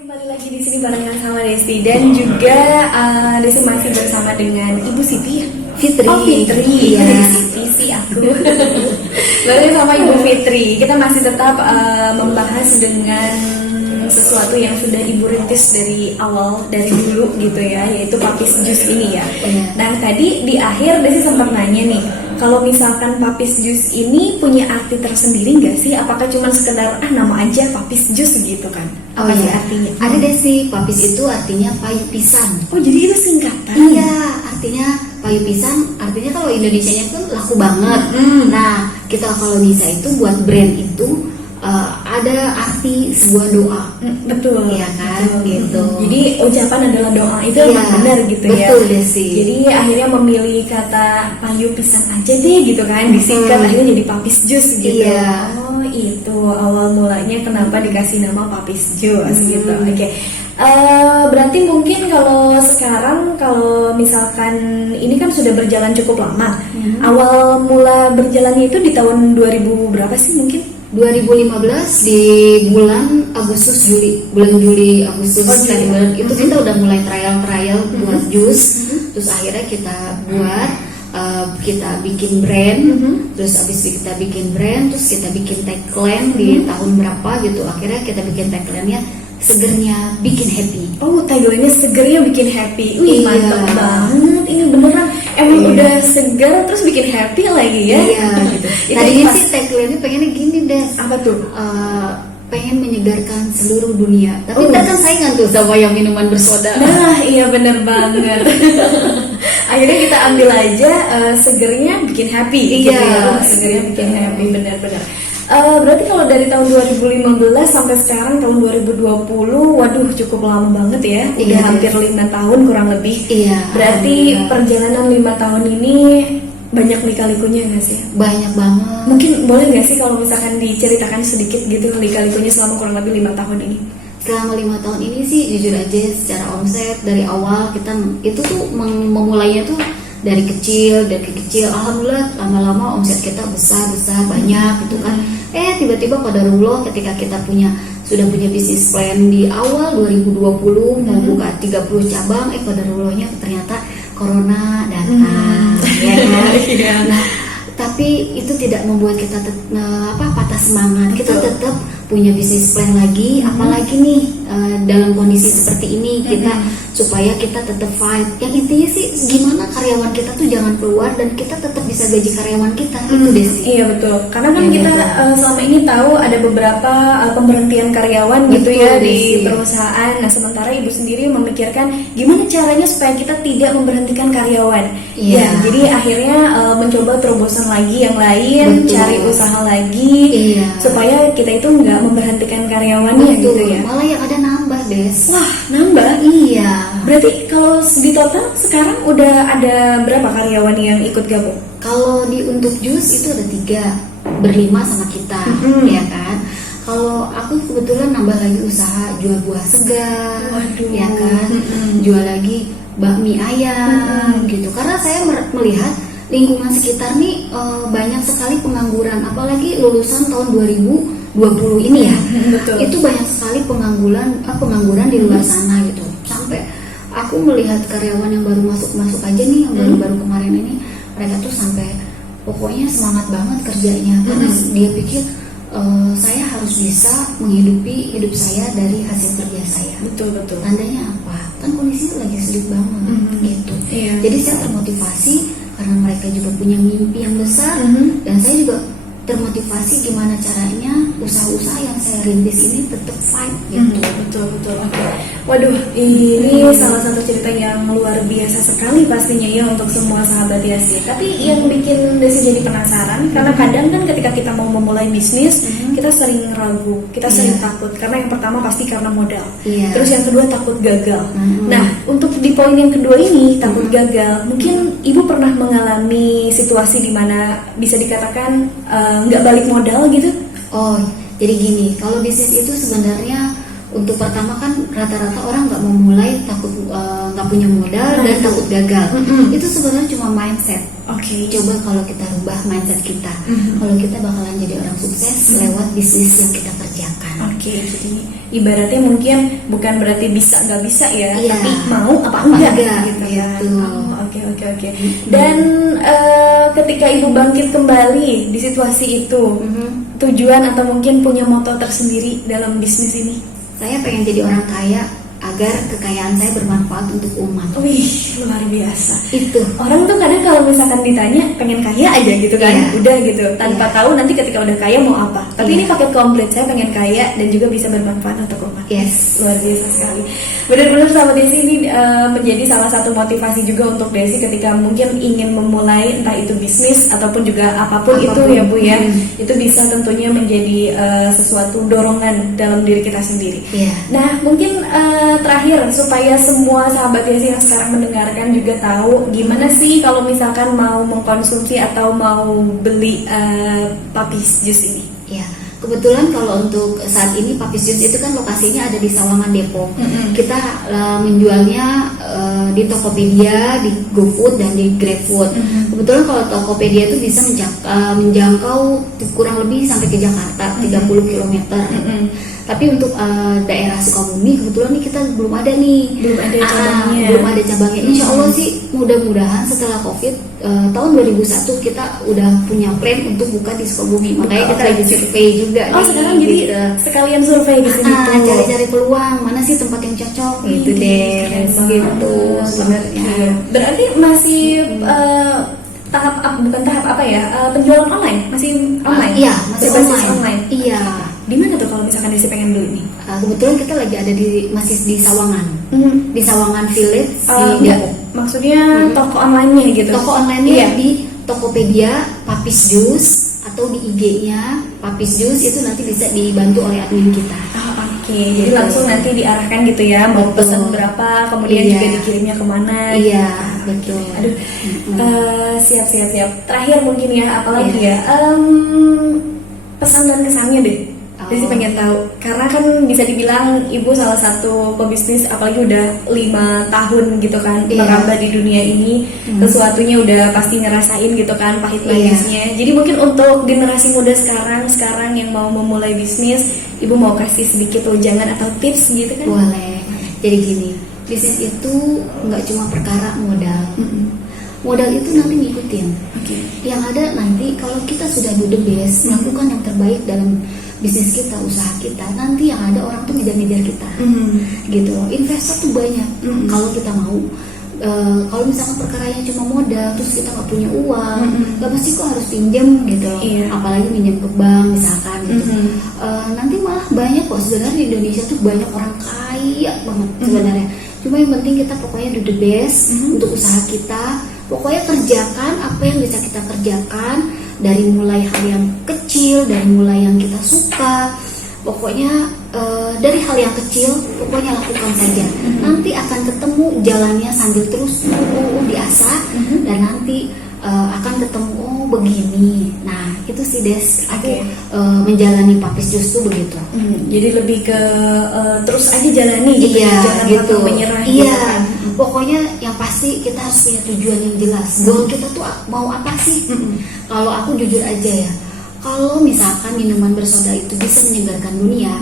Kembali lagi di sini barengan sama Desti dan juga Desti masih bersama dengan Ibu Siti. Fitri. Oh Fitri, Iya. Dari Siti sih aku. Bareng sama Ibu Fitri, kita masih tetap membahas dengan sesuatu yang sudah Ibu rintis dari awal, dari dulu gitu ya, yaitu Papis Jus ini ya. Iya. Nah tadi di akhir Desi sempat nanya nih, kalau misalkan Papis Jus ini punya arti tersendiri nggak sih? Apakah cuma sekedar nama aja Papis Jus gitu kan? Apa sih artinya? Ada deh sih, papis itu artinya payu pisang. Oh jadi itu singkatan? Iya, artinya payu pisang. Artinya kalau Indonesianya kan laku banget. Nah, kita kalau bisa itu buat brand itu ada arti sebuah doa. Betul. Iya kan, gitu. Jadi ucapan adalah doa itu Iya, emang benar gitu ya. betul deh sih. Jadi akhirnya memilih kata payu pisang aja deh gitu kan, disingkat akhirnya jadi Papis Jus gitu. Iya. Oh itu awal mulanya kenapa dikasih nama Papis Jus gitu. Oke. Berarti mungkin kalau sekarang kalau misalkan ini kan sudah berjalan cukup lama. Awal mula berjalannya itu di tahun 2000 berapa sih mungkin? 2015 di bulan Agustus Juli Agustus Juli. bulan itu kita udah mulai trial buat jus. Terus akhirnya kita buat kita bikin brand. Terus abis kita bikin brand, terus kita bikin tagline di tahun berapa gitu. Akhirnya kita bikin tagline-nya segernya bikin happy. Oh, tagline-nya segernya bikin happy. Wih, Iya. mantap banget. Ini beneran emang udah segar terus bikin happy lagi ya. Iya gitu. Tadinya sih tagline-nya pengennya gini deh. Apa tuh? Pengen menyegarkan seluruh dunia. Tapi ntar kan saingan tuh sama yang minuman bersoda. Nah, iya bener banget. Akhirnya kita ambil aja segernya bikin happy. Gitu Iya, ya. Segernya bikin happy, bener-bener. Berarti kalau dari tahun 2015 sampai sekarang tahun 2020, waduh cukup lama banget ya. Udah Iya. hampir 5 tahun kurang lebih. Iya. Berarti perjalanan 5 tahun ini banyak lika-likunya nggak sih? Banyak banget. Mungkin boleh nggak sih kalau misalkan diceritakan sedikit gitu lika-likunya selama kurang lebih 5 tahun ini? Selama 5 tahun ini sih jujur aja secara omset dari awal kita itu tuh memulainya tuh dari kecil. Alhamdulillah lama-lama omset kita besar banyak gitu kan. Tiba-tiba qadarullah ketika kita sudah punya bisnis plan di awal 2020 mau buka 30 cabang, qadarullahnya ternyata corona datang. Ya kan? Iya. Nah, tapi itu tidak membuat kita patah semangat. Kita tetap punya bisnis plan lagi, apalagi nih dalam kondisi seperti ini kita supaya kita tetap fight. Yang intinya sih gimana karyawan kita tuh jangan keluar dan kita tetap bisa gaji karyawan kita. Itu deh sih. Iya betul. Karena kan Iya, kita betul. selama ini tahu ada beberapa pemberhentian karyawan gitu Betul, ya di Desi. perusahaan. Nah sementara ibu sendiri memikirkan gimana caranya supaya kita tidak memberhentikan karyawan. Iya. Ya, jadi akhirnya mencoba terobosan lagi yang lain, Betul. cari usaha lagi Iya. supaya kita itu nggak memberhentikan karyawannya Betul. gitu ya. Malah yang ada nambah, Des. Wah nambah. Iya. Berarti kalau di total sekarang udah ada berapa karyawan yang ikut gabung? Kalau di untuk jus itu ada 3, berlima sama kita, ya kan. Kalau aku kebetulan nambah lagi usaha jual buah segar, Waduh. ya kan. Jual lagi bakmi ayam, gitu. Karena saya melihat lingkungan sekitar nih banyak sekali pengangguran, apalagi lulusan tahun 2020 ini ya. Betul. Itu banyak sekali pengangguran di luar sana gitu. Sampai aku melihat karyawan yang baru masuk aja nih, yang baru kemarin ini, mereka tuh sampai pokoknya semangat banget kerjanya karena dia pikir saya harus bisa menghidupi hidup saya dari hasil kerja saya. Betul. Tandanya apa? Kan kondisinya lagi sulit banget gitu. Iya. Jadi saya termotivasi karena mereka juga punya mimpi yang besar dan saya juga termotivasi gimana caranya usaha-usaha yang saya rintis ini tetap fight gitu. Betul. Oke. Waduh, ini salah satu cerita yang luar biasa sekali pastinya ya untuk semua sahabat Yasi. Tapi yang bikin Desi jadi penasaran karena kadang kan ketika kita mau memulai bisnis, kita sering ragu, kita sering takut karena yang pertama pasti karena modal. Iya. Terus yang kedua takut gagal. Nah, untuk di poin yang kedua ini takut gagal, mungkin Ibu pernah mengalami situasi di mana bisa dikatakan nggak balik modal gitu? Oh, jadi gini, kalau bisnis itu sebenarnya untuk pertama kan rata-rata orang nggak mau mulai takut nggak punya modal dan takut gagal. Itu sebenarnya cuma mindset. Oke. Coba kalau kita rubah mindset kita, kalau kita bakalan jadi orang sukses lewat bisnis yang kita kerjakan. Oke, jadi ibaratnya mungkin bukan berarti bisa nggak bisa ya, Iya. tapi mau apa Apa enggak enggak, gitu ya. gitu. Oh, oke. Dan ketika ibu bangkit kembali di situasi itu, tujuan atau mungkin punya moto tersendiri dalam bisnis ini? Saya pengen jadi orang kaya agar kekayaan saya bermanfaat untuk umat. Wih, luar biasa. Itu. Orang tuh kadang kalau misalkan ditanya pengen kaya aja gitu kan, Iya. udah gitu, tanpa Iya. tahu nanti ketika udah kaya mau apa. Tapi Iya. ini paket komplit, saya pengen kaya dan juga bisa bermanfaat untuk umat. Yes. Luar biasa sekali. Benar-benar sahabat Desi ini menjadi salah satu motivasi juga untuk Desi ketika mungkin ingin memulai entah itu bisnis ataupun juga apapun itu ya Bu ya. Itu bisa tentunya menjadi sesuatu dorongan dalam diri kita sendiri. Iya. Nah, mungkin terakhir supaya semua sahabat Desi yang sekarang mendengarkan juga tahu gimana sih kalau misalkan mau mengkonsumsi atau mau beli Papis Juice ini. Ya, kebetulan kalau untuk saat ini Papis Juice itu kan lokasinya ada di Sawangan Depok. Kita menjualnya di Tokopedia, di GoFood dan di GrabFood. Kebetulan kalau Tokopedia itu bisa menjangkau kurang lebih sampai ke Jakarta 30 km. Tapi untuk daerah Sukabumi kebetulan nih kita belum ada nih. Belum ada cabangnya. Belum ada cabangnya. Insya Allah sih mudah-mudahan setelah COVID tahun 2001 kita udah punya plan untuk buka di Sukabumi. Makanya kita lagi survei juga. Oh, sekarang jadi sekalian survei di sini tuh. Cari-cari peluang mana sih tempat yang cocok gitu deh. Gitu sebenarnya. Berarti masih bukan tahap apa ya? Penjualan online, masih online. Iya, masih Berbasis online. Iya. Di mana tuh kalau misalkan Desi pengen beli nih? Kebetulan kita lagi ada masih di Sawangan. Di Sawangan Village di Enggak, Depok. maksudnya toko online-nya gitu. Toko online-nya Iya. di Tokopedia Papis Juice atau di IG-nya Papis Juice itu nanti bisa dibantu oleh admin kita. Oke, jadi langsung nanti diarahkan gitu ya, mau Betul. pesan berapa, kemudian Iya. juga dikirimnya kemana. Iya, gitu. betul. Aduh, siap. Terakhir mungkin ya, apalagi Iya. ya, pesan dan kesannya deh. Jadi pengen tahu, karena kan bisa dibilang ibu salah satu pebisnis, apalagi udah 5 tahun gitu kan, Iya. merambah di dunia ini, sesuatunya udah pasti ngerasain gitu kan, pahit manisnya. Jadi mungkin untuk generasi muda sekarang yang mau memulai bisnis, ibu mau kasih sedikit wejangan atau tips gitu kan? Boleh. Jadi gini, bisnis itu nggak cuma perkara modal. Modal itu nanti ngikutin. Oke. Yang ada nanti kalau kita sudah do the best, melakukan yang terbaik dalam bisnis kita, usaha kita, nanti yang ada orang tuh ngejar-ngejar kita. Gitu loh. Investor tuh banyak. Kalau kita mau kalau misalkan perkaranya cuma modal terus kita nggak punya uang, nggak pasti kok harus pinjam gitu loh. Iya. Apalagi pinjam ke bank misalkan gitu. Nanti malah banyak kok sebenarnya di Indonesia tuh banyak orang kaya banget sebenarnya. Cuma yang penting kita pokoknya do the best untuk usaha kita. Pokoknya kerjakan apa yang bisa kita kerjakan, dari mulai hal yang kecil, dari mulai yang kita suka. Pokoknya dari hal yang kecil, pokoknya lakukan saja. Nanti akan ketemu jalannya sambil terus diasah, dan nanti akan ketemu begini. Nah itu sih Des, aku menjalani Papis Juice tuh begitu. Jadi lebih ke terus aja jalani gitu, Iya, jangan gitu. pantang menyerah. Iya, gitu kan. pokoknya yang pasti kita harus punya tujuan yang jelas. Goal kita tuh mau apa sih? Kalau aku jujur aja ya, kalau misalkan minuman bersoda itu bisa menyegarkan dunia,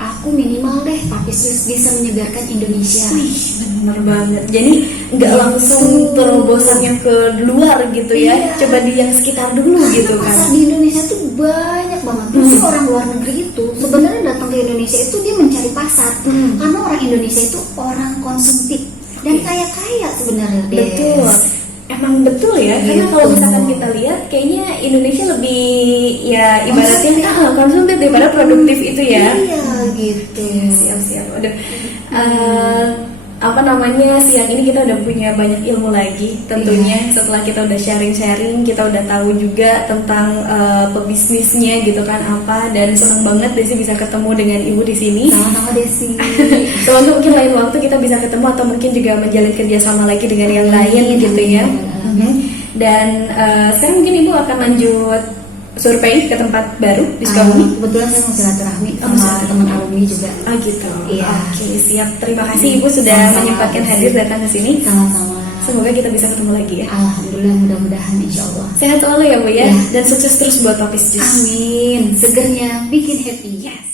aku minimal deh Papis Juice bisa menyegarkan Indonesia. Wih, benar banget. Jadi nggak langsung terobosannya ke luar gitu ya. Iya. Coba di yang sekitar dulu gitu kan. Pasar di Indonesia tuh banyak banget. Terus orang luar negeri itu sebenarnya datang ke Indonesia itu dia mencari pasar, karena orang Indonesia itu orang konsumtif dan kaya-kaya sebenarnya. Des. Betul. Emang betul ya, karena Gitu. kalau misalkan kita lihat kayaknya Indonesia lebih ya ibaratnya konsumtif daripada produktif itu ya. Iya gitu. Siap. Aduh. Siang ini kita udah punya banyak ilmu lagi tentunya. Setelah kita udah sharing-sharing, kita udah tahu juga tentang pebisnisnya gitu kan apa, dan senang banget Desi bisa ketemu dengan ibu di sini. Sama-sama Desi. Teman-teman, mungkin lain waktu kita bisa ketemu atau mungkin juga menjalin kerjasama lagi dengan yang lain gitu ya. Dan sekarang mungkin ibu akan lanjut survei ke tempat baru di Sukabumi. Kebetulan saya mau silaturahmi sama teman alumni juga. Oh gitu. Iya. Oke, siap. Terima kasih ibu sudah Sama-sama. menyempatkan hadir datang ke sini. Sama-sama. Semoga kita bisa ketemu lagi ya. Alhamdulillah, mudah-mudahan insya Allah. Sehat selalu ya bu ya. Ya. Dan sukses terus buat Papis Juice. Amin. Segernya bikin happy. Yes.